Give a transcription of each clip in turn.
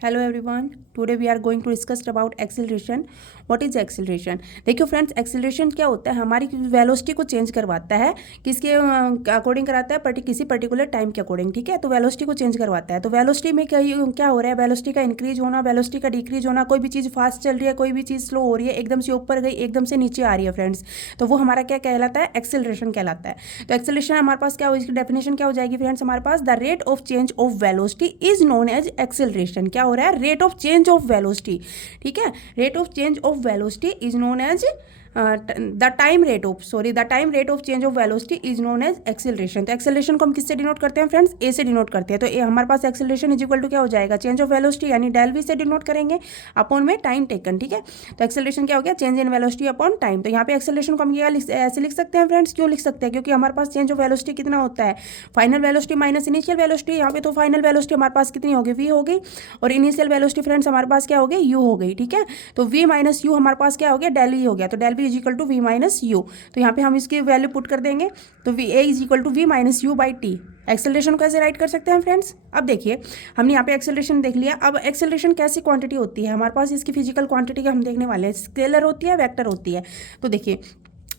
Hello everyone, today we are going to discuss about acceleration. What is acceleration? देखियो friends, acceleration क्या होता है? हमारी वेलोसिटी को चेंज करवाता है। किसके अकॉर्डिंग कराता है? किसी पर्टिकुलर टाइम के अकॉर्डिंग, ठीक है। तो वेलोसिटी को चेंज करवाता है। तो वेलोसिटी में क्या हो रहा है? वेलोसिटी का इंक्रीज होना, वेलोसिटी का डिक्रीज होना। कोई भी चीज़ फास्ट चल रही है, कोई भी चीज़ स्लो हो रही है, एकदम से ऊपर गई, एकदम से नीचे आ रही है फ्रेंड्स, तो वो हमारा क्या कहलाता है? एक्सेलरेशन कहलाता है। तो एक्सेलरेशन हमारे पास क्या हो, इसकी डेफिनेशन क्या हो जाएगी फ्रेंड्स हमारे पास? The rate of change of velocity is known as acceleration. क्या हो रहा है? Rate of change of velocity, ठीक है। Rate of change of velocity is known as the time rate of change of velocity is known as acceleration. तो acceleration को हम किससे डिनोट करते हैं फ्रेंड्स? ए से डिनोट करते हैं। तो ए हमारे पास एक्सेलरेशन इज इक्वल टू क्या हो जाएगा? चेंज ऑफ वेलोसिटी यानी डेल वी से डिनोट करेंगे अपॉन में टाइम टेकन, ठीक है। तो एक्सेलरेशन क्या हो गया? Change in velocity upon time. तो यहाँ पे एक्सेलरेशन को हम ऐसे लिख सकते हैं फ्रेंड्स। क्यों लिख सकते हैं? क्योंकि हमारे पास चेंज ऑफ वेलोसिटी कितना होता है? Final velocity minus initial velocity. यहाँ पे तो फाइनल वेलोसिटी हमारे पास कितनी होगी? वी हो गई, और इनिशियल वेलोसिटी फ्रेंड्स हमारे पास क्या हो गई? यू हो गई, ठीक है। तो वी माइनस यू हमारे पास क्या हो गया? डेल वी हो गया। तो del V is equal to V minus U. तो यहाँ पे हम इसकी वैल्यू पुट कर देंगे, तो V A is equal to V minus U by T. Acceleration को कैसे राइट कर सकते हैं फ्रेंड्स? अब देखिए, हमने यहाँ पे एक्सेलरेशन देख लिया। अब एक्सेलरेशन कैसी क्वांटिटी होती है हमारे पास? इसकी फिजिकल क्वांटिटी का हम देखने वाले हैं। स्केलर होती है, वेक्टर होती है। तो देखिए,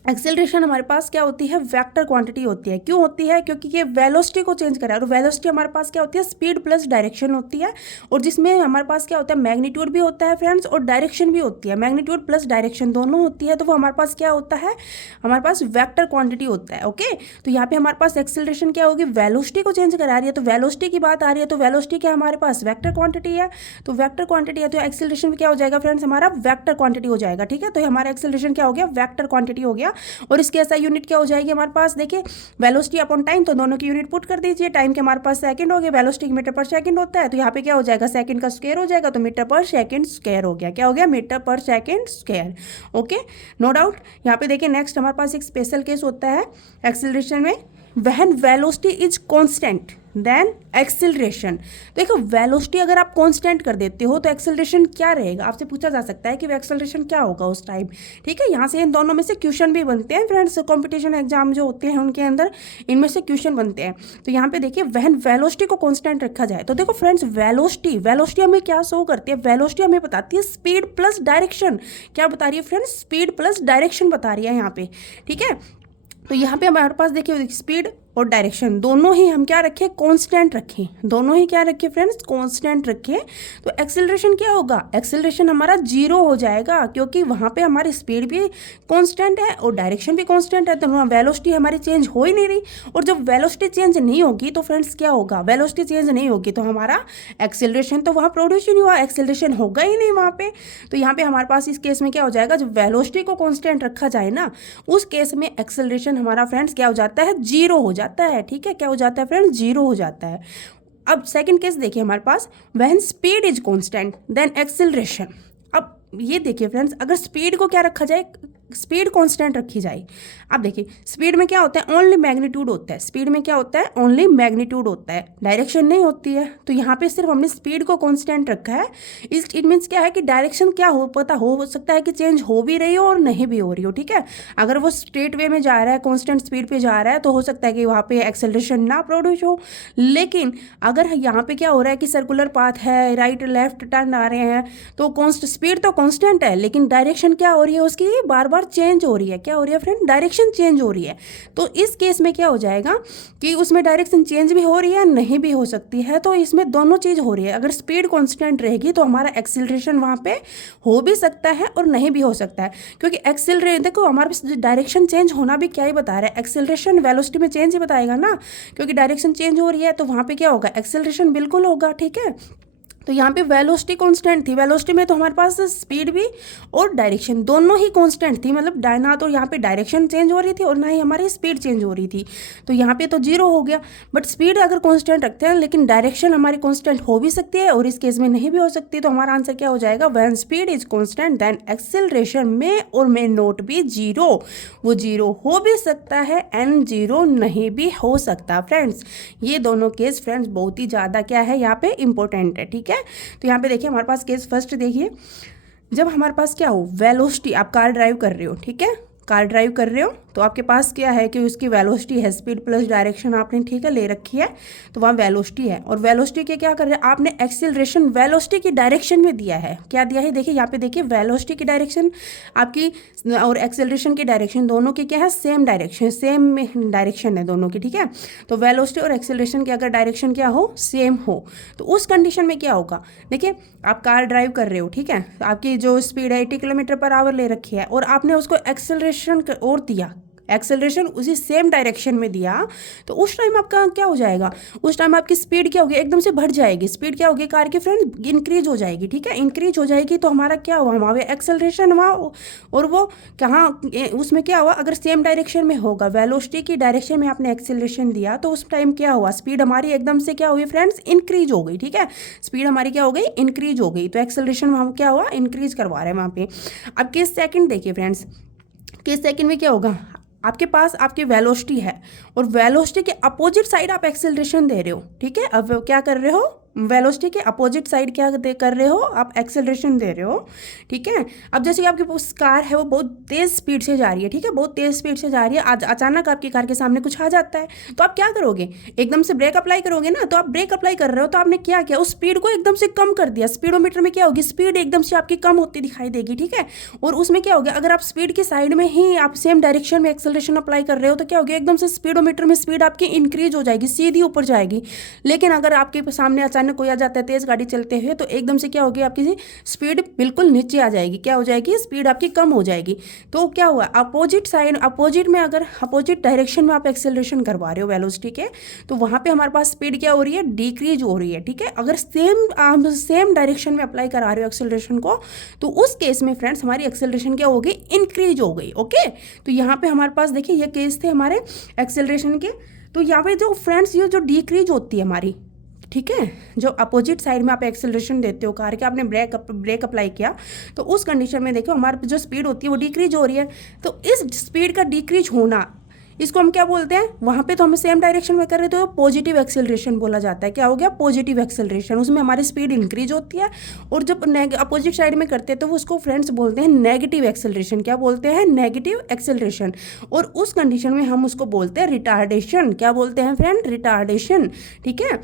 एक्सेलरेशन हमारे पास क्या होती है? वेक्टर क्वांटिटी होती है। क्यों होती है? क्योंकि ये वेलोसिटी को चेंज करा है। और वेलोसिटी हमारे पास क्या होती है? स्पीड प्लस डायरेक्शन होती है। और जिसमें हमारे पास क्या होता है? मैग्नीट्यूड भी होता है फ्रेंड्स, और डायरेक्शन भी होती है। मैग्नीट्यूड प्लस डायरेक्शन दोनों होती है। तो वो हमारे पास क्या होता है? हमारे पास वेक्टर क्वांटिटी होता है। ओके, तो यहाँ पे हमारे पास एक्सेलरेशन क्या होगी? वेलोसिटी को चेंज करा रही है। तो वेलोसिटी की बात आ रही है, तो वेलोसिटी क्या हमारे पास? वेक्टर क्वांटिटी है। तो वेक्टर क्वांटिटी है, तो एक्सेलरेशन क्या हो जाएगा फ्रेंड्स? हमारा वेक्टर क्वांटिटी हो जाएगा, ठीक है। तो हमारा एक्सेलरेशन क्या हो गया? वेक्टर क्वांटिटी हो गया। और इसकी ऐसा यूनिट क्या हो जाएगी हमारे पास? देखिए, वेलोसिटी अपॉन टाइम, तो दोनों की यूनिट पुट कर दीजिए। टाइम के हमारे पास सेकंड हो गया, वेलोसिटी मीटर पर सेकंड होता है। तो यहाँ पे क्या हो जाएगा? सेकंड का स्क्वायर हो जाएगा, तो मीटर पर सेकंड स्क्वायर हो गया। क्या हो गया? Metre per second square. Okay, no doubt. यहाँ पे देखिए, नेक्स्ट हमारे पास एक स्पेशल केस होता है एक्सेलरेशन में, when velocity is constant then acceleration. देखो, वेलोसिटी अगर आप कांस्टेंट कर देते हो तो एक्सेलरेशन क्या रहेगा? आपसे पूछा जा सकता है कि एक्सेलरेशन क्या होगा उस टाइम, ठीक है। यहाँ से इन दोनों में से क्वेश्चन भी बनते हैं फ्रेंड्स। कॉम्पिटिशन एग्जाम जो होते हैं उनके अंदर इनमें से क्वेश्चन बनते हैं। तो यहाँ पे देखिए, व्हेन वेलोसिटी को कांस्टेंट रखा जाए, तो देखो फ्रेंड्स, वेलोसिटी हमें क्या शो करती है? वेलोसिटी हमें बताती है स्पीड प्लस डायरेक्शन। क्या बता रही है फ्रेंड्स? स्पीड प्लस डायरेक्शन बता रही है यहाँ पे, ठीक है। तो यहाँ पे हमारे पास देखिए, स्पीड और डायरेक्शन दोनों ही हम क्या रखें? कांस्टेंट रखें। दोनों ही क्या रखें फ्रेंड्स? कांस्टेंट रखें। तो एक्सेलरेशन क्या होगा? एक्सेलरेशन हमारा जीरो हो जाएगा, क्योंकि वहाँ पे हमारी स्पीड भी कांस्टेंट है और डायरेक्शन भी कांस्टेंट है। तो वहाँ वेलोसिटी हमारी चेंज हो ही नहीं रही। और जब वेलोसिटी चेंज नहीं होगी तो फ्रेंड्स क्या होगा? वेलोसिटी चेंज नहीं होगी तो हमारा एक्सेलरेशन तो वहाँ प्रोड्यूस ही नहीं हुआ, एक्सेलरेशन होगा ही नहीं वहाँ पे। तो यहाँ पे हमारे पास इस केस में क्या हो जाएगा? जब वेलोसिटी को कांस्टेंट रखा जाए ना, उस केस में एक्सेलरेशन हमारा फ्रेंड्स क्या हो जाता है? जीरो हो जाता है, ठीक है। क्या हो जाता है फ्रेंड्स? जीरो हो जाता है। अब सेकंड केस देखिए हमारे पास, when speed is constant then acceleration. अब ये देखिए फ्रेंड्स, अगर स्पीड को क्या रखा जाए? स्पीड कांस्टेंट रखी जाए। अब देखिए, स्पीड में क्या होता है? ओनली मैग्नीट्यूड होता है। स्पीड में क्या होता है? ओनली मैग्नीट्यूड होता है, डायरेक्शन नहीं होती है। तो यहाँ पे सिर्फ हमने स्पीड को कांस्टेंट रखा है। इट मीन्स क्या है कि डायरेक्शन क्या हो सकता है कि चेंज हो भी रही हो और नहीं भी हो रही हो, ठीक है। अगर वो स्ट्रेट वे में जा रहा है, कांस्टेंट स्पीड पे जा रहा है, तो हो सकता है कि वहाँ पे एक्सेलरेशन ना प्रोड्यूस हो। लेकिन अगर यहाँ पे क्या हो रहा है कि सर्कुलर पाथ है, राइट लेफ्ट टर्न आ रहे हैं, तो स्पीड तो कांस्टेंट है, लेकिन डायरेक्शन क्या हो रही है उसकी? बार बार चेंज हो रही है। क्या हो रही है फ्रेंड? डायरेक्शन चेंज हो रही है। तो इस केस में क्या हो जाएगा कि उसमें डायरेक्शन चेंज भी हो रही है, नहीं भी हो सकती है। तो इसमें दोनों चीज़ हो रही है। अगर स्पीड कांस्टेंट रहेगी तो हमारा एक्सेलरेशन वहाँ पे हो भी सकता है और नहीं भी हो सकता है, क्योंकि एक्सेलरेशन देखो हमारे पास डायरेक्शन चेंज होना भी क्या ही बता रहा है? एक्सेलरेशन वेलोसिटी में चेंज ही बताएगा ना, क्योंकि डायरेक्शन चेंज हो रही है तो वहाँ पे क्या होगा? एक्सेलरेशन बिल्कुल होगा, ठीक है। तो यहाँ पे वेलोसिटी कांस्टेंट थी। वेलोसिटी में तो हमारे पास स्पीड भी और डायरेक्शन दोनों ही कांस्टेंट थी, मतलब ना तो यहाँ पे डायरेक्शन चेंज हो रही थी और ना ही हमारी स्पीड चेंज हो रही थी। तो यहाँ पे तो जीरो हो गया। बट स्पीड अगर कांस्टेंट रखते हैं, लेकिन डायरेक्शन हमारी कांस्टेंट हो भी सकती है और इस केस में नहीं भी हो सकती। तो हमारा आंसर क्या हो जाएगा? When speed is constant then acceleration may और मे नॉट बी जीरो। वो जीरो हो भी सकता है एंड जीरो नहीं भी हो सकता फ्रेंड्स। ये दोनों केस फ्रेंड्स बहुत ही ज़्यादा क्या है यहाँ पे इंपॉर्टेंट है, ठीक है। तो यहाँ पे देखिए हमारे पास केस फर्स्ट देखिए, जब हमारे पास क्या हो? वेलोसिटी, आप कार ड्राइव कर रहे हो, ठीक है, कार ड्राइव कर रहे हो, तो आपके पास क्या है कि उसकी वेलोसिटी है, स्पीड प्लस डायरेक्शन आपने ठीक है ले रखी है, तो वहाँ वेलोसिटी है। और वेलोसिटी के क्या कर रहे हैं आपने एक्सेलरेशन वेलोसिटी की डायरेक्शन में दिया है। क्या दिया है देखिए यहाँ पे देखिए, वेलोसिटी की डायरेक्शन आपकी और एक्सेलरेशन की डायरेक्शन दोनों की क्या है, सेम डायरेक्शन है दोनों की, ठीक है। तो वेलोसिटी और एक्सेलरेशन की अगर डायरेक्शन क्या हो, सेम हो, तो उस कंडीशन में क्या होगा, देखिए आप कार ड्राइव कर रहे हो, ठीक है, आपकी जो स्पीड है 80 किलोमीटर पर आवर ले रखी है, और आपने उसको एक्सेलरेशन और दिया, एक्सेलरेशन उसी सेम डायरेक्शन में दिया, तो उस टाइम आपका क्या हो जाएगा, उस टाइम आपकी स्पीड क्या होगी, एकदम से बढ़ जाएगी। स्पीड क्या होगी कार की फ्रेंड, इंक्रीज हो जाएगी, ठीक है, इंक्रीज हो जाएगी। तो हमारा क्या हुआ, हमारे एक्सेलरेशन हुआ, और वो कहाँ, उसमें क्या हुआ, अगर सेम डायरेक्शन में होगा, वेलोसिटी की डायरेक्शन में आपने एक्सेलरेशन दिया, तो उस टाइम क्या हुआ, स्पीड हमारी एकदम से क्या हुई फ्रेंड्स, इंक्रीज हो गई, ठीक है, स्पीड हमारी क्या हो गई, इंक्रीज हो गई। तो एक्सेलरेशन वहाँ क्या हुआ, इंक्रीज करवा रहे हैं वहाँ पे। अब किस सेकंड देखिए फ्रेंड्स, किस सेकंड में क्या होगा, आपके पास आपकी वेलोसिटी है, और वेलोसिटी के अपोजिट साइड आप एक्सेलरेशन दे रहे हो, ठीक है। अब क्या कर रहे हो, वेलोसिटी के अपोजिट साइड क्या कर रहे हो, आप एक्सेलरेशन दे रहे हो, ठीक है। अब जैसे कि आपके पास कार है, वो बहुत तेज़ स्पीड से जा रही है, ठीक है, बहुत तेज़ स्पीड से जा रही है, आज अचानक आपकी कार के सामने कुछ आ जाता है, तो आप क्या करोगे, एकदम से ब्रेक अप्लाई करोगे ना। तो आप ब्रेक अप्लाई कर रहे हो, तो आपने क्या किया, उस स्पीड को एकदम से कम कर दिया। स्पीडोमीटर में क्या होगी, स्पीड एकदम से आपकी कम होती दिखाई देगी, ठीक है। और उसमें क्या होगा, अगर आप स्पीड की साइड में ही आप सेम डायरेक्शन में एक्सेलरेशन अप्लाई कर रहे हो, तो क्या होगी, एकदम से स्पीडोमीटर में स्पीड आपकी इंक्रीज हो जाएगी, सीधी ऊपर जाएगी। लेकिन अगर आपके सामने अचानक कोई आ जाता है तेज गाड़ी चलते हुए, तो एकदम से क्या होगी, आपकी स्पीड बिल्कुल नीचे आ जाएगी, क्या हो जाएगी, स्पीड आपकी कम हो जाएगी। तो क्या हुआ, अपोजिट साइड, अपोजिट में अगर अपोजिट डायरेक्शन में आप एक्सेलरेशन करवा रहे हो वेलोसिटी के, तो वहाँ पे हमारे पास स्पीड क्या हो रही है, डिक्रीज हो रही है, ठीक है। अगर सेम डायरेक्शन में अप्लाई करा रहे हो एक्सेलरेशन को, तो उस केस में फ्रेंड्स हमारी एक्सेलरेशन क्या हो गई, इंक्रीज हो गई, ओके। तो यहाँ पे हमारे पास देखिए ये केस थे हमारे एक्सेलरेशन के। तो यहाँ पे जो फ्रेंड्स ये जो डिक्रीज होती है हमारी, ठीक है, जो अपोजिट साइड में आप एक्सेलरेशन देते हो कार के, आपने ब्रेक अप्लाई किया, तो उस कंडीशन में देखो हमारी जो स्पीड होती है वो डिक्रीज हो रही है। तो इस स्पीड का डिक्रीज होना, इसको हम क्या बोलते हैं, वहाँ पे तो हम सेम डायरेक्शन में कर रहे थे, तो पॉजिटिव एक्सेलरेशन बोला जाता है। क्या हो गया, पॉजिटिव एक्सेलरेशन, उसमें हमारी स्पीड इंक्रीज होती है। और जब अपोजिट साइड में करते हैं तो वो उसको फ्रेंड्स बोलते हैं नेगेटिव एक्सेलरेशन। क्या बोलते हैं, नेगेटिव एक्सेलरेशन। और उस कंडीशन में हम उसको बोलते हैं रिटार्डेशन। क्या बोलते हैं फ्रेंड, रिटार्डेशन, ठीक है।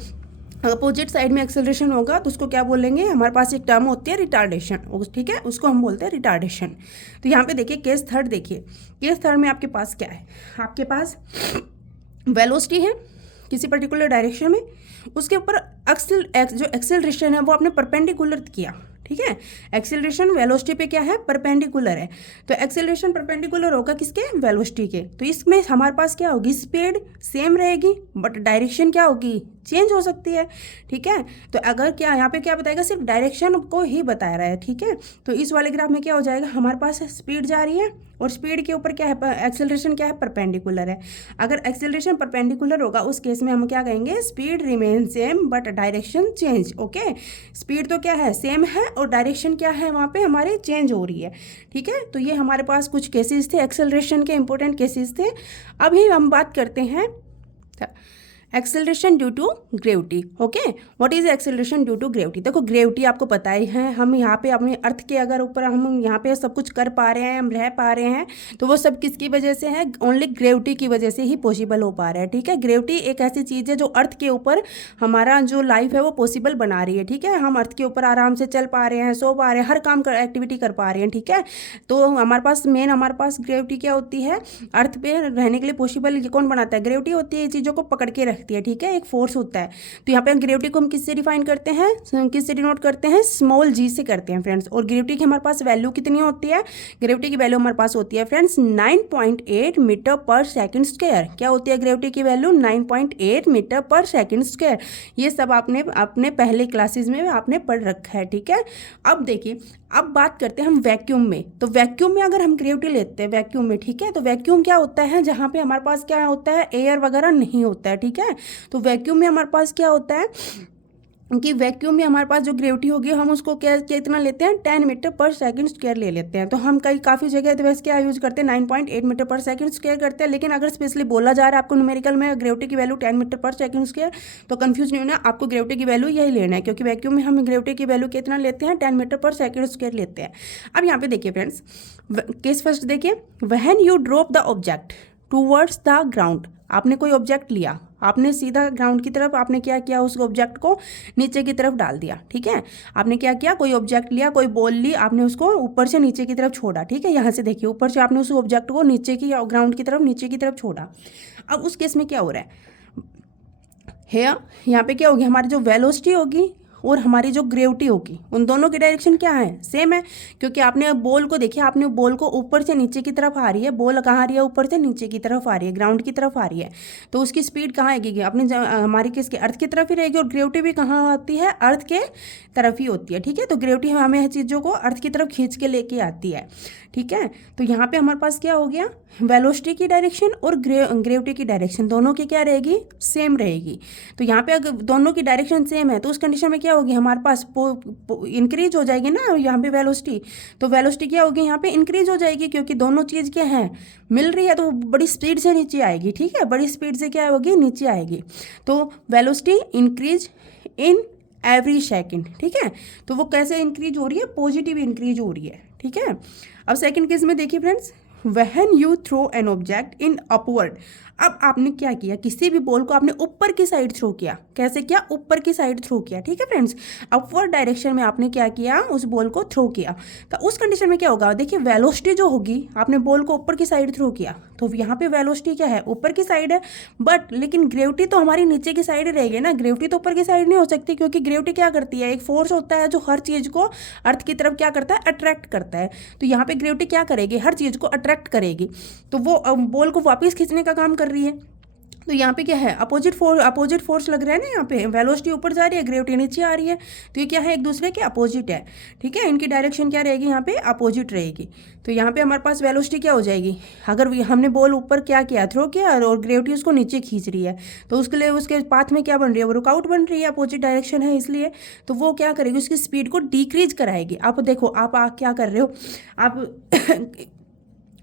अपोजिट साइड में एक्सेलरेशन होगा तो उसको क्या बोलेंगे, हमारे पास एक टर्म होती है रिटार्डेशन, ठीक है, उसको हम बोलते हैं रिटार्डेशन। तो यहाँ पे देखिए केस थर्ड, देखिए केस थर्ड में आपके पास क्या है, आपके पास वेलोसिटी है किसी पर्टिकुलर डायरेक्शन में, उसके ऊपर जो एक्सेलरेशन है वो आपने परपेंडिकुलर किया, ठीक है। एक्सेलरेशन वेलोसिटी पे क्या है, परपेंडिकुलर है। तो एक्सेलरेशन परपेंडिकुलर होगा किसके, वेलोसिटी के। तो इसमें हमारे पास क्या होगी, स्पीड सेम रहेगी बट डायरेक्शन क्या होगी, चेंज हो सकती है, ठीक है। तो अगर क्या यहाँ पे क्या बताएगा, सिर्फ डायरेक्शन को ही बता रहा है, ठीक है। तो इस वाले ग्राफ में क्या हो जाएगा, हमारे पास स्पीड जा रही है और स्पीड के ऊपर क्या है, एक्सेलरेशन क्या है, परपेंडिकुलर है। अगर एक्सेलरेशन परपेंडिकुलर होगा उस केस में हम क्या कहेंगे, speed remain same but direction change, okay. Speed तो क्या है, सेम है, और डायरेक्शन क्या है वहाँ पे हमारे चेंज हो रही है, ठीक है। तो ये हमारे पास कुछ केसेस थे एक्सेलरेशन के, इंपॉर्टेंट केसेस थे। अभी हम बात करते हैं acceleration due to gravity, okay. What is acceleration due to gravity. देखो ग्रेविटी आपको पता ही है, हम यहाँ पे अपने अर्थ के अगर ऊपर हम यहाँ पे सब कुछ कर पा रहे हैं, हम रह पा रहे हैं, तो वो सब किसकी वजह से है, ओनली ग्रेविटी की वजह से ही पॉसिबल हो पा रहा है, ठीक है। ग्रेविटी एक ऐसी चीज़ है जो अर्थ के ऊपर हमारा जो लाइफ है वो पॉसिबल बना रही है, ठीक है। हम अर्थ के ऊपर आराम से चल पा रहे हैं, सो पा रहे हैं, हर काम एक्टिविटी कर पा रहे हैं, ठीक है। तो हमारे पास मेन हमारे पास ग्रेविटी क्या होती है, अर्थ पे रहने के लिए पॉसिबल ये कौन बनाता है, ग्रेविटी होती है, चीज़ों को पकड़ के रखती है, ठीक है, एक फोर्स होता है। तो यहाँ पे ग्रेविटी को हम किससे डिफाइन करते हैं, किससे डिनोट करते हैं, स्मॉल जी से करते हैं फ्रेंड्स। और ग्रेविटी की हमारे पास वैल्यू कितनी होती है, ग्रेविटी की वैल्यू हमारे पास होती है friends 9.8 metre per second square. क्या होती है ग्रेविटी की value, 9.8 metre per second square. ये सब आपने अपने पहले क्लासेस में आपने पढ़ रखा है, ठीक है। अब देखिए, अब बात करते हैं हम वैक्यूम में। तो वैक्यूम में अगर हम ग्रेविटी लेते हैं वैक्यूम में, ठीक है, तो वैक्यूम क्या होता है, जहाँ पे हमारे पास क्या होता है, एयर वगैरह नहीं होता है, ठीक है। तो वैक्यूम में हमारे पास क्या होता है, कि वैक्यूम में हमारे पास जो ग्रेविटी होगी हम उसको क्या कितना लेते हैं 10 मीटर पर सेकंड स्क्वायर ले लेते हैं। तो हम काफ़ी जगह तो वैसे क्या यूज़ करते हैं 9.8 मीटर पर सेकंड स्क्वायर करते हैं। लेकिन अगर स्पेशली बोला जा रहा है आपको न्यूमेरिकल में ग्रेविटी की value 10 metre per second square, तो कंफ्यूज नहीं होना, आपको ग्रेविटी की वैल्यू यही लेना है, क्योंकि वैक्यूम में हम ग्रेविटी की वैल्यू कितना लेते हैं 10 मीटर पर सेकंड स्क्वायर लेते हैं। अब यहाँ पे देखिए फ्रेंड्स, केस फर्स्ट देखिए, when you drop the object towards the ground, आपने कोई ऑब्जेक्ट लिया, आपने सीधा ग्राउंड की तरफ आपने क्या किया, उस ऑब्जेक्ट को नीचे की तरफ डाल दिया। ठीक है, आपने क्या किया, कोई ऑब्जेक्ट लिया, कोई बॉल ली, आपने उसको ऊपर से नीचे की तरफ छोड़ा। ठीक है, यहाँ से देखिए ऊपर से आपने उस ऑब्जेक्ट को नीचे की ग्राउंड की तरफ नीचे की तरफ छोड़ा। अब उस केस में क्या हो रहा है, यहाँ पे क्या होगी, हमारी जो वेलोसिटी होगी और हमारी जो ग्रेविटी होगी उन दोनों की डायरेक्शन क्या है, सेम है। क्योंकि आपने बॉल को देखिए, आपने बॉल को ऊपर से नीचे की तरफ आ रही है, बॉल कहाँ आ रही है, ऊपर से नीचे की तरफ आ रही है, ग्राउंड की तरफ आ रही है। तो उसकी स्पीड कहाँ आएगी, अपने हमारी किसके, अर्थ की तरफ ही रहेगी। और ग्रेविटी भी कहाँ आती है, अर्थ के तरफ ही होती है। ठीक है, तो ग्रेविटी हमें चीज़ों को अर्थ की तरफ खींच के लेके आती है। ठीक है, तो यहाँ पे हमारे पास क्या हो गया, वेलोसिटी की डायरेक्शन और ग्रेविटी की डायरेक्शन दोनों की क्या रहेगी, सेम रहेगी। तो यहाँ पे अगर दोनों की डायरेक्शन सेम है तो उस कंडीशन में क्या होगी, हमारे पास इंक्रीज हो जाएगी ना यहाँ पे वेलोसिटी। तो वेलोसिटी क्या होगी, यहाँ पे इंक्रीज हो जाएगी, क्योंकि दोनों चीज़ क्या है, मिल रही है, तो बड़ी स्पीड से नीचे आएगी। ठीक है, बड़ी स्पीड से क्या होगी, नीचे आएगी। तो velocity increase in every second. ठीक है, तो वो कैसे इंक्रीज हो रही है, पॉजिटिव इंक्रीज हो रही है। ठीक है, अब सेकंड केस में देखिए friends, when you throw an object in upward, अब आपने क्या किया, किसी भी बॉल को आपने ऊपर की साइड थ्रो किया। कैसे किया, ऊपर की साइड थ्रो किया। ठीक है फ्रेंड्स, अपवर्ड डायरेक्शन में आपने क्या किया, उस बॉल को थ्रो किया। तो उस कंडीशन में क्या होगा, देखिए वेलोसिटी जो होगी, आपने बॉल को ऊपर की साइड थ्रो किया तो यहाँ पे वेलोसिटी क्या है, ऊपर की साइड है। बट लेकिन ग्रेविटी तो हमारी नीचे की साइड रहेगी ना, ग्रेविटी तो ऊपर की साइड नहीं हो सकती, क्योंकि ग्रेविटी क्या करती है, एक फोर्स होता है जो हर चीज़ को अर्थ की तरफ क्या करता है, अट्रैक्ट करता है। तो यहाँ पे ग्रेविटी क्या करेगी, हर चीज़ को अट्रैक्ट करेगी, तो वो बॉल को वापस खींचने का काम कर रही है। तो यहाँ पे क्या है, अपोजिट फोर्स लग रहा है ना, यहाँ पे वेलोसिटी ऊपर जा रही है, ग्रेविटी नीचे आ रही है। तो ये क्या है, एक दूसरे के अपोजिट है। ठीक है, इनकी डायरेक्शन क्या रहेगी, यहाँ पे अपोजिट रहेगी। तो यहाँ पे हमारे पास वेलोसिटी क्या हो जाएगी, अगर हमने बॉल ऊपर क्या किया, थ्रो किया, और ग्रेविटी उसको नीचे खींच रही है, तो उसके लिए उसके पाथ में क्या बन रही है, वो रुकआउट बन रही है, अपोजिट डायरेक्शन है इसलिए। तो वो क्या करेगी, उसकी स्पीड को डिक्रीज कराएगी। आप देखो, आप क्या कर रहे हो, आप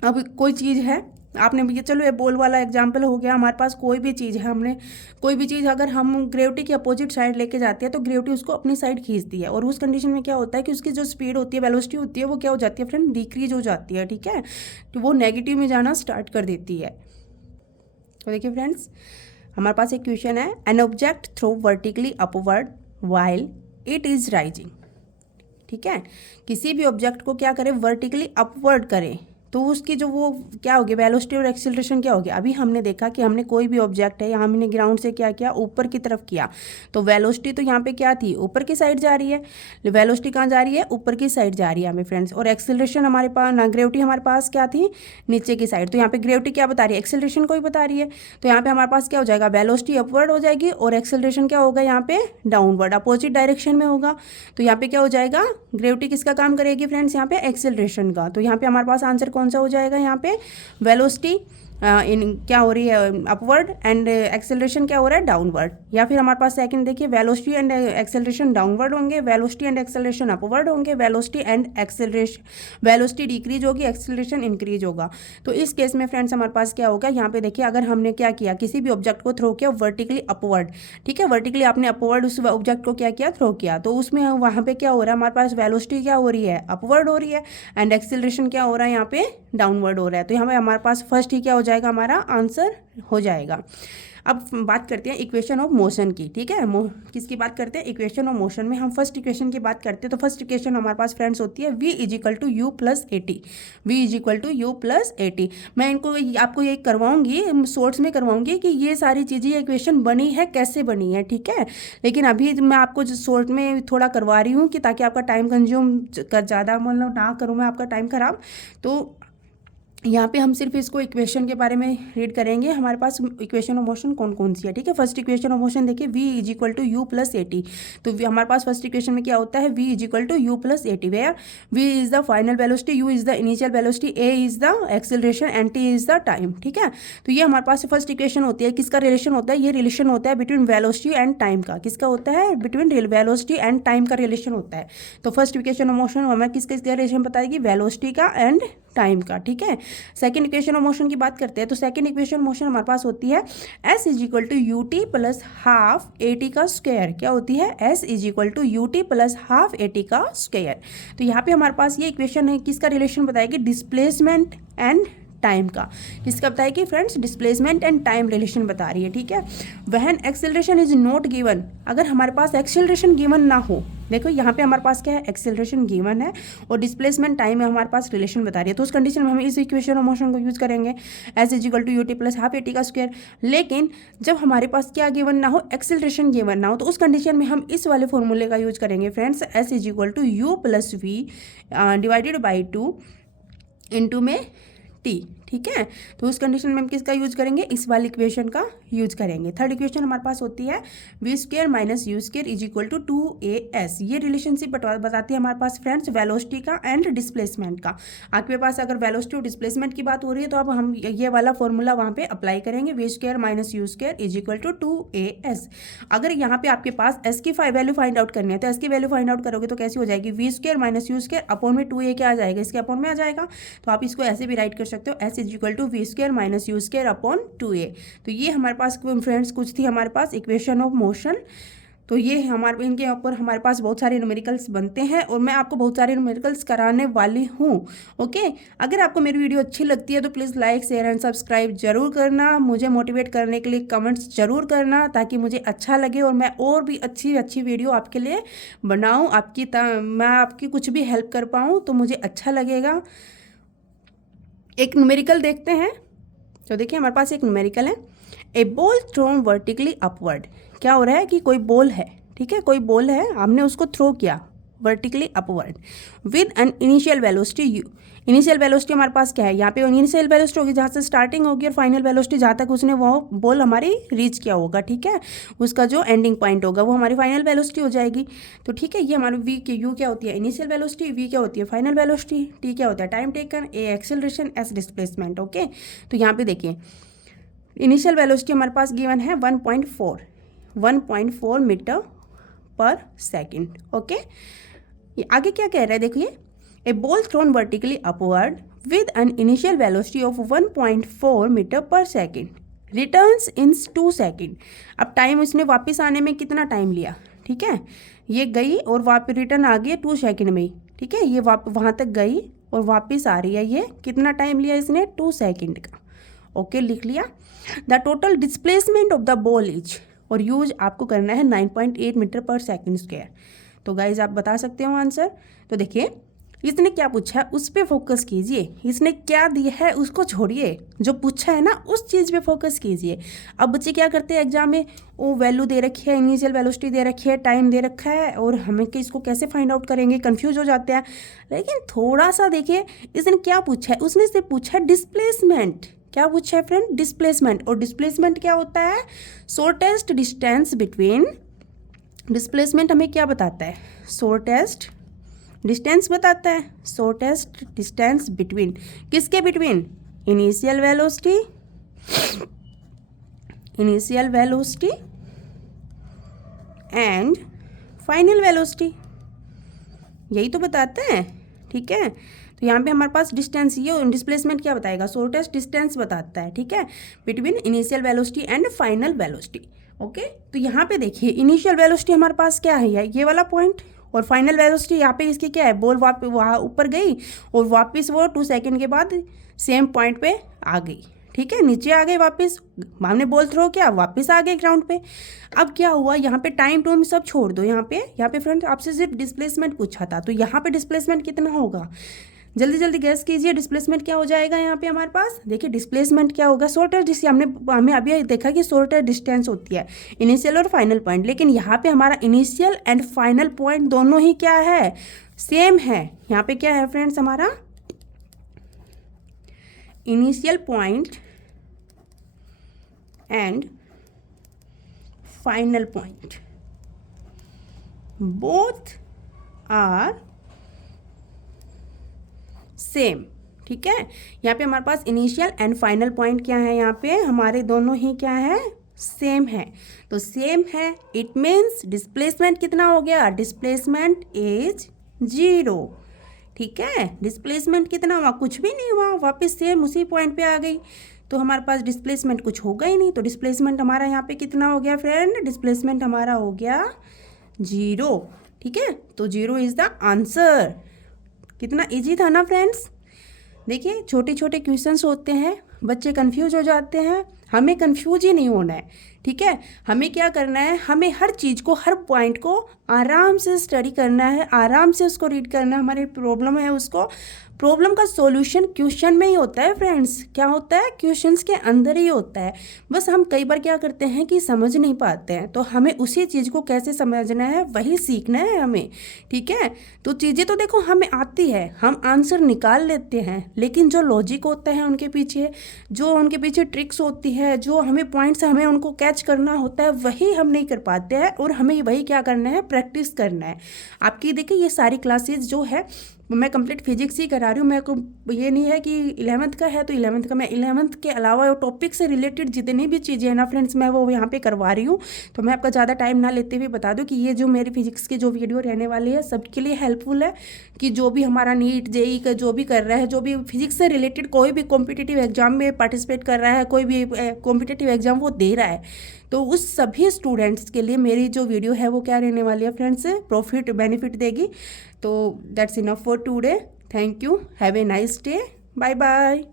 अब कोई चीज़ है, आपने ये, चलो ये बॉल वाला एग्जाम्पल हो गया, हमारे पास कोई भी चीज़ है, हमने कोई भी चीज़ अगर हम ग्रेविटी की अपोजिट साइड लेके जाते हैं तो ग्रेविटी उसको अपनी साइड खींचती है, और उस कंडीशन में क्या होता है कि उसकी जो स्पीड होती है, वेलोसिटी होती है, वो क्या हो जाती है फ्रेंड, डिक्रीज हो जाती है। ठीक है, तो वो नेगेटिव में जाना स्टार्ट कर देती है। तो देखिए फ्रेंड्स, हमारे पास एक क्वेश्चन है, an object throw vertically upward while it is rising. ठीक है, किसी भी ऑब्जेक्ट को क्या करें, वर्टिकली अपवर्ड करें, तो उसकी जो वो क्या होगी, वेलोसिटी और एक्सीलरेशन क्या होगी। अभी हमने देखा कि हमने कोई भी ऑब्जेक्ट है, यहाँ हमने ग्राउंड से क्या किया, ऊपर की तरफ किया, तो वेलोसिटी तो यहाँ पे क्या थी, ऊपर की साइड जा रही है। वेलोसिटी कहाँ जा रही है, ऊपर की साइड जा रही है हमें फ्रेंड्स। और एक्सीलरेशन हमारे पास ना, ग्रेविटी हमारे पास क्या थी, नीचे की साइड। तो यहाँ पे ग्रेविटी क्या बता रही है, एक्सीलरेशन को ही बता रही है। तो यहाँ पे हमारे पास क्या हो जाएगा, वेलोसिटी अपवर्ड हो जाएगी और एक्सीलरेशन क्या होगा, यहाँ पे डाउनवर्ड, अपोजिट डायरेक्शन में होगा। तो यहाँ पे क्या हो जाएगा, ग्रेविटी किसका काम करेगी फ्रेंड्स, यहाँ पे एक्सीलरेशन का। तो यहाँ पे हमारे पास आंसर कौन सा हो जाएगा, यहाँ पे वेलोसिटी इन क्या हो रही है, अपवर्ड, एंड एक्सेलरेशन क्या हो रहा है, डाउनवर्ड। या फिर हमारे पास सेकंड देखिए, वेलोसिटी एंड एक्सेलरेशन डाउनवर्ड होंगे, वेलोसिटी एंड एक्सेलरेशन अपवर्ड होंगे, velocity and acceleration, velocity decrease होगी, एक्सेलरेशन इंक्रीज होगा। तो इस केस में फ्रेंड्स हमारे पास क्या होगा, यहाँ पे देखिए, अगर हमने क्या किया, किसी भी ऑब्जेक्ट को थ्रो किया वर्टिकली अपवर्ड, ठीक है, वर्टिकली आपने अपवर्ड उस ऑब्जेक्ट को क्या किया, थ्रो किया, तो उसमें वहाँ पे क्या हो रहा है, हमारे पास वेलोसिटी क्या हो रही है, अपवर्ड हो रही है, एंड एक्सेलरेशन क्या हो रहा है, यहाँ पे डाउनवर्ड हो रहा है। तो यहाँ पे हमारे पास फर्स्ट ही क्या हो जाएगा, हमारा आंसर हो जाएगा। अब बात करते हैं इक्वेशन ऑफ मोशन की। ठीक है, किसकी बात करते हैं, इक्वेशन ऑफ मोशन में हम फर्स्ट इक्वेशन की बात करते हैं। तो फर्स्ट इक्वेशन हमारे पास फ्रेंड्स होती है v is equal to U plus A T, V is equal to U plus A T. मैं इनको आपको ये करवाऊंगी, शॉर्ट्स में करवाऊंगी कि ये सारी चीज़ें, ये इक्वेशन बनी है, कैसे बनी है। ठीक है, लेकिन अभी मैं आपको शॉर्ट में थोड़ा करवा रही हूँ कि ताकि आपका टाइम कंज्यूम ज़्यादा मतलब ना करूँ मैं आपका टाइम खराब। तो यहाँ पे हम सिर्फ इसको इक्वेशन के बारे में रीड करेंगे। हमारे पास इक्वेशन ऑफ मोशन कौन कौन सी है, ठीक है। फर्स्ट इक्वेशन ऑफ मोशन देखिए, v is equal to U plus A T. तो हमारे पास फर्स्ट इक्वेशन में क्या होता है, v is equal to U plus A T, where v is the final velocity, u is the initial velocity, a is the acceleration and t is the time, ठीक है। तो ये हमारे पास फर्स्ट इक्वेशन होती है। किसका रिलेशन होता है, ये रिलेशन होता है बिटवीन वेलोसिटी एंड टाइम का। किसका होता है, बिटवीन वेलोसिटी एंड टाइम का रिलेशन होता है। तो फर्स्ट इक्वेशन ऑफ मोशन हमें किसका रिलेशन बताएगी, वेलोसिटी का एंड टाइम का, ठीक है। सेकंड इक्वेशन ऑफ मोशन की बात करते हैं। तो सेकंड इक्वेशन मोशन हमारे पास होती है s is equal to U T plus half A T का स्क्वायर। क्या होती है, s is equal to U T plus half A T का स्क्वायर। तो यहाँ पे हमारे पास ये इक्वेशन है, किसका रिलेशन बताएगी, डिस्प्लेसमेंट एंड टाइम का। किसका बताएगी friends, displacement and time relation बता रही है, ठीक है। When acceleration is not given, अगर हमारे पास एक्सेलरेशन गिवन ना हो, देखो यहाँ पे हमारे पास क्या है, एक्सेलरेशन गिवन है और डिस्प्लेसमेंट टाइम है हमारे पास रिलेशन बता रही है। तो उस कंडीशन में हम इस इक्वेशन ऑफ मोशन को यूज करेंगे, S is equal to U T plus half A T का स्क्वायर। लेकिन जब हमारे पास क्या गिवन ना हो, एक्सेलरेशन गिवन ना हो, तो उस कंडीशन में हम इस वाले फॉर्मूले का यूज करेंगे friends, S is equal to U plus V divided by 2 into में टी, ठीक है। तो उस कंडीशन में हम किसका यूज करेंगे, इस वाली इक्वेशन का यूज करेंगे। थर्ड इक्वेशन हमारे पास होती है V square minus U square is equal to 2as। ये रिलेशनशिप बताती है हमारे पास फ्रेंड्स वेलोसिटी का एंड डिस्प्लेसमेंट का। आपके पास अगर वेलोसिटी और डिस्प्लेसमेंट की बात हो रही है तो अब हम ये वाला फॉर्मूला वहाँ पे अप्लाई करेंगे, V square minus U square is equal to 2as। अगर यहाँ पे आपके पास एस की वैल्यू फाइंड आउट करनी है तो एस की वैल्यू फाइंड आउट करोगे तो कैसी हो जाएगी, V square minus U square upon में 2a क्या आ जाएगा, इसके अपॉन में आ जाएगा। तो आप इसको ऐसे भी राइट कर सकते हो, S is equal to V square minus U square upon 2a। तो ये हमारे पास फ्रेंड्स कुछ थी हमारे पास इक्वेशन ऑफ मोशन। तो ये हमारे इनके ऊपर हमारे पास बहुत सारे न्यूमेरिकल्स बनते हैं और मैं आपको बहुत सारे न्यूमेरिकल्स कराने वाली हूँ, ओके। अगर आपको मेरी वीडियो अच्छी लगती है तो please like share and subscribe जरूर करना। मुझे मोटिवेट करने के लिए कमेंट्स जरूर करना ताकि मुझे अच्छा लगे और मैं और भी अच्छी अच्छी वीडियो आपके लिए बनाऊँ, मैं आपकी कुछ भी हेल्प कर पाऊँ तो मुझे अच्छा लगेगा। एक न्यूमेरिकल देखते हैं। तो देखिए हमारे पास एक न्यूमेरिकल है, ए बॉल थ्रोन वर्टिकली अपवर्ड। क्या हो रहा है कि कोई बॉल है, ठीक है, कोई बॉल है, हमने उसको थ्रो किया vertically upward with an initial velocity you. Initial velocity हमारे पास क्या है, यहाँ पे इनिशियल वेलोसिटी होगी जहाँ से स्टार्टिंग होगी और फाइनल वेलोसिटी जहाँ तक उसने वो बॉल हमारी रीच किया होगा, ठीक है, उसका जो एंडिंग पॉइंट होगा वो हमारी फाइनल वेलोसिटी हो जाएगी। तो ठीक है, ये हमारी वी की यू क्या होती है, इनिशियल वेलोसिटी, वी क्या होती है, फाइनल वेलोसिटी, टी क्या होता है, टाइम टेकन, ए एक्सेलरेशन, एस डिस्प्लेसमेंट, ओके। तो यहाँ पे देखिए इनिशियल वेलोसिटी हमारे पास गिवन है 1.4 मीटर पर सेकेंड, ओके। ये आगे क्या कह रहा है देखिए, a ball thrown vertically upward with an initial velocity of 1.4 metre per second returns in 2 second. अब टाइम इसने वापस आने में कितना टाइम लिया, ठीक है, ये गई और वापस रिटर्न आ गई 2 सेकेंड में ही, ठीक है, ये वहाँ तक गई और वापस आ रही है, ये कितना टाइम लिया इसने, 2 सेकेंड का, ओके, लिख लिया। The total displacement of the ball is, और यूज आपको करना है 9.8 मीटर पर सेकेंड स्क्वायर। तो गाइज आप बता सकते हो आंसर। तो देखिए इसने क्या पूछा है उस पर फोकस कीजिए, इसने क्या दिया है उसको छोड़िए, जो पूछा है ना उस चीज़ पे फोकस कीजिए। अब बच्चे क्या करते हैं एग्जाम में, वो वैल्यू दे रखी है, इनिशियल वेलोसिटी दे रखी है, टाइम दे रखा है और हमें कि इसको कैसे फाइंड आउट करेंगे, कंफ्यूज हो जाते हैं। लेकिन थोड़ा सा देखिए इसने क्या पूछा है, उसने से पूछा है डिस्प्लेसमेंट। क्या पूछा है फ्रेंड, डिस्प्लेसमेंट। और डिस्प्लेसमेंट क्या होता है, शॉर्टेस्ट डिस्टेंस बिटवीन। डिस्प्लेसमेंट हमें क्या बताता है, शॉर्टेस्ट डिस्टेंस बताता है, शॉर्टेस्ट डिस्टेंस बिटवीन, किसके between, initial velocity and final velocity, यही तो बताते हैं, ठीक है। तो यहाँ पे हमारे पास डिस्टेंस, ये डिस्प्लेसमेंट क्या बताएगा, शॉर्टेस्ट डिस्टेंस बताता है, ठीक है, between initial velocity and final velocity, okay. तो यहाँ पे देखिए इनिशियल वेलोसिटी हमारे पास क्या है, ये वाला पॉइंट, और फाइनल वेलोसिटी यहाँ पे इसकी क्या है, बॉल वहाँ ऊपर गई और वापस वो 2 सेकेंड के बाद सेम पॉइंट पे आ गई, ठीक है, नीचे आ गए वापस, हमने बॉल थ्रो किया वापस आ गए ग्राउंड पे। अब क्या हुआ, यहाँ पे टाइम टू सब छोड़ दो, यहाँ पे फ्रेंड्स आपसे सिर्फ डिस्प्लेसमेंट पूछा था, तो यहाँ पे डिस्प्लेसमेंट कितना होगा, जल्दी जल्दी गैस कीजिए, डिस्प्लेसमेंट क्या हो जाएगा यहाँ पे हमारे पास, देखिए डिस्प्लेसमेंट क्या होगा, शॉर्टेस्ट डिस्टेंस, हमें अभी देखा कि शॉर्टेस्ट डिस्टेंस होती है इनिशियल और फाइनल पॉइंट, लेकिन यहाँ पे हमारा इनिशियल एंड फाइनल पॉइंट दोनों ही क्या है, सेम है। यहाँ पे क्या है फ्रेंड्स हमारा initial point and final point both are same. ठीक है, यहाँ पे हमारे पास इनिशियल एंड फाइनल पॉइंट क्या है, यहाँ पे हमारे दोनों ही क्या है, सेम है। तो सेम है, इट मीन्स डिस्प्लेसमेंट कितना हो गया, डिस्प्लेसमेंट इज 0। ठीक है, डिस्प्लेसमेंट कितना हुआ, कुछ भी नहीं हुआ, वापस सेम उसी पॉइंट पे आ गई। तो हमारे पास डिस्प्लेसमेंट कुछ होगा ही नहीं। तो डिस्प्लेसमेंट हमारा यहाँ पे कितना हो गया फ्रेंड, डिस्प्लेसमेंट हमारा हो गया 0। ठीक है, तो 0 इज़ द आंसर। कितना इजी था ना फ्रेंड्स। देखिए, छोटे छोटे क्वेश्चंस होते हैं, बच्चे कंफ्यूज हो जाते हैं, हमें कंफ्यूज ही नहीं होना है। ठीक है, हमें क्या करना है, हमें हर चीज़ को, हर पॉइंट को आराम से स्टडी करना है, आराम से उसको रीड करना है। हमारी प्रॉब्लम है उसको, प्रॉब्लम का सॉल्यूशन क्वेश्चन में ही होता है फ्रेंड्स। क्या होता है, क्वेश्चंस के अंदर ही होता है। बस हम कई बार क्या करते हैं कि समझ नहीं पाते हैं, तो हमें उसी चीज़ को कैसे समझना है वही सीखना है हमें। ठीक है, तो चीज़ें तो देखो हमें आती है, हम आंसर निकाल लेते हैं, लेकिन जो लॉजिक होता है उनके पीछे, जो उनके पीछे ट्रिक्स होती है, जो हमें पॉइंट्स हमें उनको कैच करना होता है, वही हम नहीं कर पाते हैं। और हमें वही क्या करना है, प्रैक्टिस करना है। आपकी देखिए ये सारी क्लासेज जो है मैं कंप्लीट फिजिक्स ही करा रही हूँ। मेरे को ये नहीं है कि 11th का है तो 11th का, मैं 11th के अलावा टॉपिक से रिलेटेड जितनी भी चीज़ें हैं ना फ्रेंड्स, मैं वो यहाँ पे करवा रही हूँ। तो मैं आपका ज़्यादा टाइम ना लेते हुए बता दूँ कि ये जो मेरी फिजिक्स की जो वीडियो रहने वाली है सबके लिए हेल्पफुल है। कि जो भी हमारा नीट जेई का जो भी कर रहा है, जो भी फिजिक्स से रिलेटेड कोई भी कॉम्पिटिटिव एग्जाम में पार्टिसिपेट कर रहा है, कोई भी कॉम्पिटिटिव एग्जाम वो दे रहा है, तो उस सभी स्टूडेंट्स के लिए मेरी जो वीडियो है वो क्या रहने वाली है फ्रेंड्स, प्रॉफिट बेनिफिट देगी। तो that's enough for today. Thank you, have a nice day, bye bye.